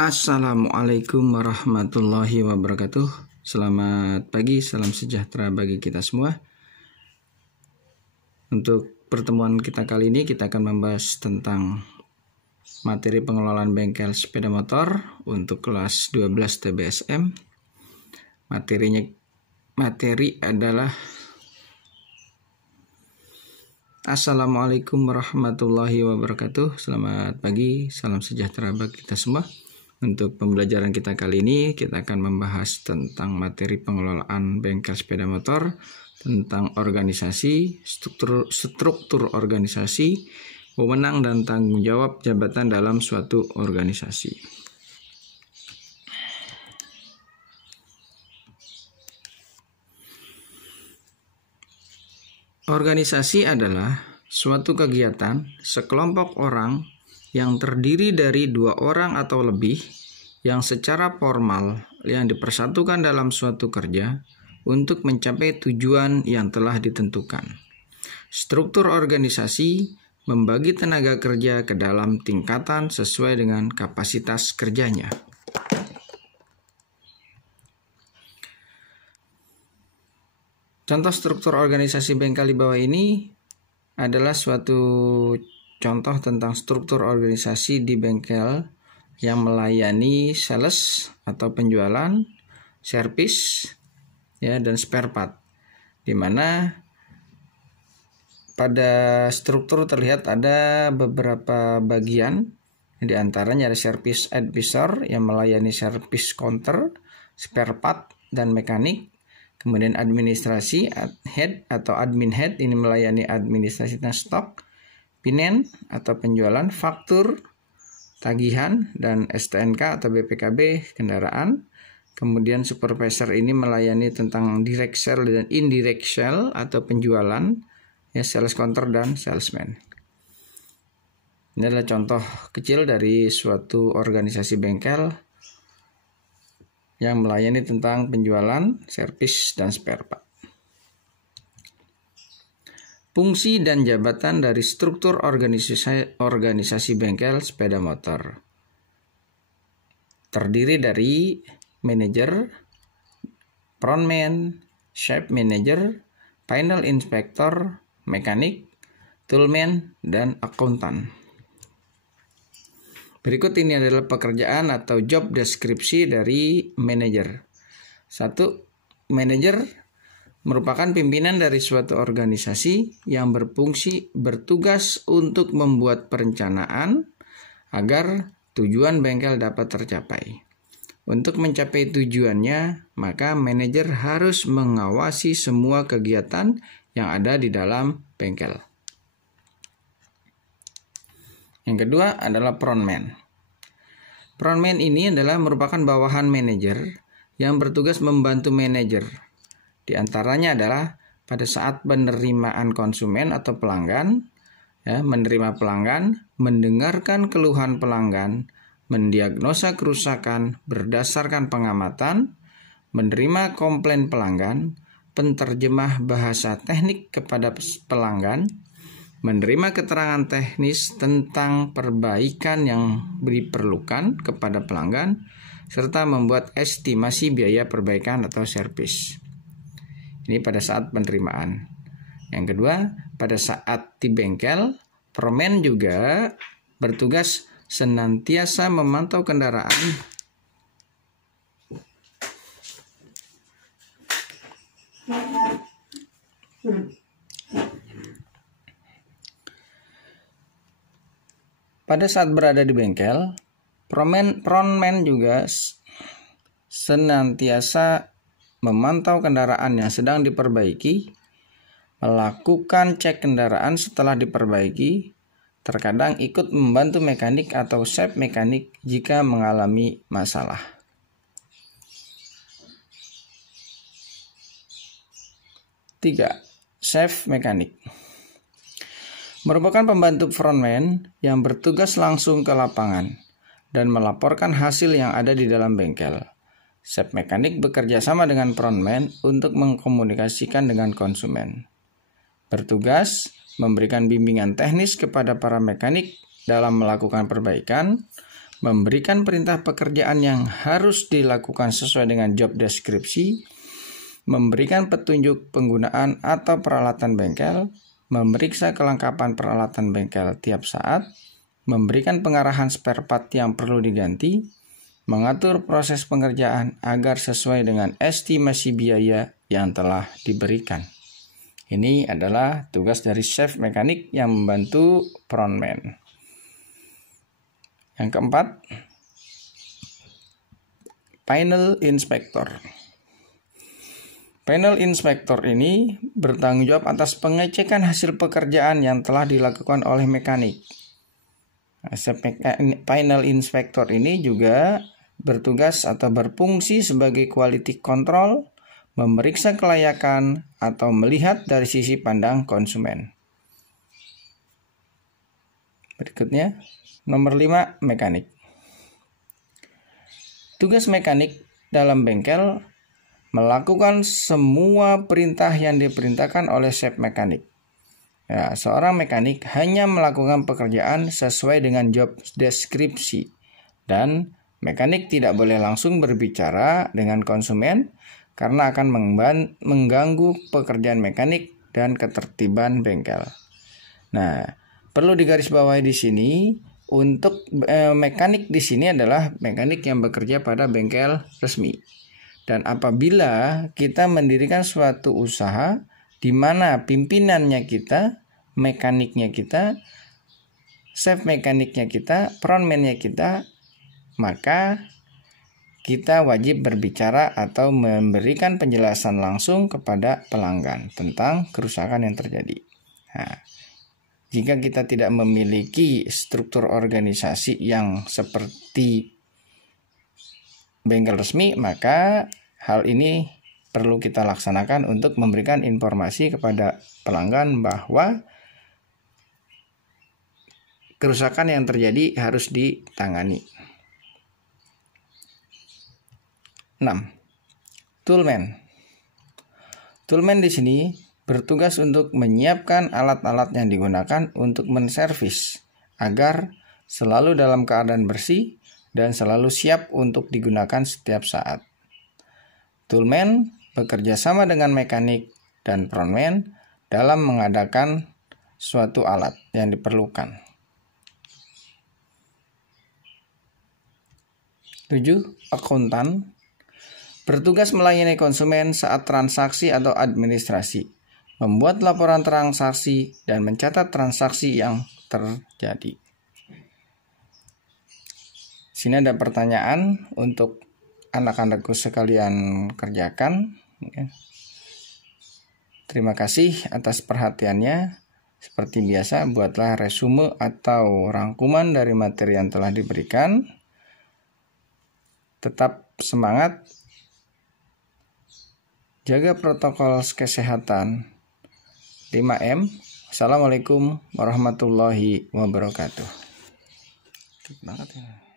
Assalamualaikum warahmatullahi wabarakatuh. Selamat pagi, salam sejahtera bagi kita semua. Untuk pertemuan kita kali ini, kita akan membahas tentang materi pengelolaan bengkel sepeda motor untuk kelas 12 TBSM. Materi adalah Assalamualaikum warahmatullahi wabarakatuh. Selamat pagi, salam sejahtera bagi kita semua. Untuk pembelajaran kita kali ini, kita akan membahas tentang materi pengelolaan bengkel sepeda motor, tentang organisasi, struktur organisasi, wewenang dan tanggung jawab jabatan dalam suatu organisasi. Organisasi adalah suatu kegiatan sekelompok orang yang terdiri dari 2 orang atau lebih yang secara formal yang dipersatukan dalam suatu kerja untuk mencapai tujuan yang telah ditentukan. Struktur organisasi membagi tenaga kerja ke dalam tingkatan sesuai dengan kapasitas kerjanya. Contoh struktur organisasi bengkel di bawah ini adalah suatu contoh tentang struktur organisasi di bengkel yang melayani sales atau penjualan, servis, dan spare part. Di mana pada struktur terlihat ada beberapa bagian, di antaranya ada service advisor yang melayani service counter, spare part dan mekanik. Kemudian administrasi head atau admin head ini melayani administrasi dan stok. Pinen atau penjualan, faktur, tagihan, dan STNK atau BPKB kendaraan. Kemudian supervisor ini melayani tentang direct sale dan indirect sale atau penjualan, sales counter dan salesman. Ini adalah contoh kecil dari suatu organisasi bengkel yang melayani tentang penjualan, servis, dan spare part. Fungsi dan jabatan dari struktur organisasi bengkel sepeda motor terdiri dari manajer, frontman, shop manager, final inspector, mekanik, toolman, dan akuntan. Berikut ini adalah pekerjaan atau job deskripsi dari manajer. 1. Manajer merupakan pimpinan dari suatu organisasi yang bertugas untuk membuat perencanaan agar tujuan bengkel dapat tercapai. Untuk mencapai tujuannya, maka manajer harus mengawasi semua kegiatan yang ada di dalam bengkel. Yang kedua adalah frontman. Frontman ini adalah merupakan bawahan manajer yang bertugas membantu manajer. Di antaranya adalah pada saat penerimaan konsumen atau pelanggan, menerima pelanggan, mendengarkan keluhan pelanggan, mendiagnosa kerusakan berdasarkan pengamatan, menerima komplain pelanggan, penterjemah bahasa teknik kepada pelanggan, menerima keterangan teknis tentang perbaikan yang diperlukan kepada pelanggan, serta membuat estimasi biaya perbaikan atau servis. Ini pada saat penerimaan. Yang kedua, pada saat di bengkel, frontman juga bertugas senantiasa memantau kendaraan pada saat berada di bengkel, frontman juga senantiasa memantau kendaraan yang sedang diperbaiki, melakukan cek kendaraan setelah diperbaiki, terkadang ikut membantu mekanik atau shop mekanik jika mengalami masalah. Tiga, chef mekanik merupakan pembantu frontman yang bertugas langsung ke lapangan dan melaporkan hasil yang ada di dalam bengkel. Chef mekanik bekerja sama dengan frontman untuk mengkomunikasikan dengan konsumen. Bertugas memberikan bimbingan teknis kepada para mekanik dalam melakukan perbaikan, memberikan perintah pekerjaan yang harus dilakukan sesuai dengan job deskripsi, memberikan petunjuk penggunaan atau peralatan bengkel, memeriksa kelengkapan peralatan bengkel tiap saat, memberikan pengarahan spare part yang perlu diganti, mengatur proses pengerjaan agar sesuai dengan estimasi biaya yang telah diberikan. Ini adalah tugas dari chef mekanik yang membantu frontman. Yang keempat, panel inspector. Panel inspector ini bertanggung jawab atas pengecekan hasil pekerjaan yang telah dilakukan oleh mekanik. Panel inspector ini juga bertugas atau berfungsi sebagai quality control, memeriksa kelayakan atau melihat dari sisi pandang konsumen. Berikutnya, nomor 5, mekanik. Tugas mekanik dalam bengkel melakukan semua perintah yang diperintahkan oleh chef mekanik. Ya, seorang mekanik hanya melakukan pekerjaan sesuai dengan job deskripsi, dan mekanik tidak boleh langsung berbicara dengan konsumen karena akan mengganggu pekerjaan mekanik dan ketertiban bengkel. Nah, perlu digarisbawahi di sini, untuk mekanik di sini adalah mekanik yang bekerja pada bengkel resmi. Dan apabila kita mendirikan suatu usaha di mana pimpinannya kita, mekaniknya kita, chef mekaniknya kita, frontman-nya kita, maka kita wajib berbicara atau memberikan penjelasan langsung kepada pelanggan tentang kerusakan yang terjadi. Nah, jika kita tidak memiliki struktur organisasi yang seperti bengkel resmi, maka hal ini perlu kita laksanakan untuk memberikan informasi kepada pelanggan bahwa kerusakan yang terjadi harus ditangani. 6. Toolman. Toolman di sini bertugas untuk menyiapkan alat-alat yang digunakan untuk menservis agar selalu dalam keadaan bersih dan selalu siap untuk digunakan setiap saat. Toolman bekerja sama dengan mekanik dan frontman dalam mengadakan suatu alat yang diperlukan. 7. Akuntan bertugas melayani konsumen saat transaksi atau administrasi, membuat laporan transaksi, dan mencatat transaksi yang terjadi. Sini ada pertanyaan untuk anak-anakku sekalian kerjakan. Terima kasih atas perhatiannya. Seperti biasa, buatlah resume atau rangkuman dari materi yang telah diberikan. Tetap semangat, jaga protokol kesehatan. 5M. Assalamualaikum warahmatullahi wabarakatuh. Banget ya.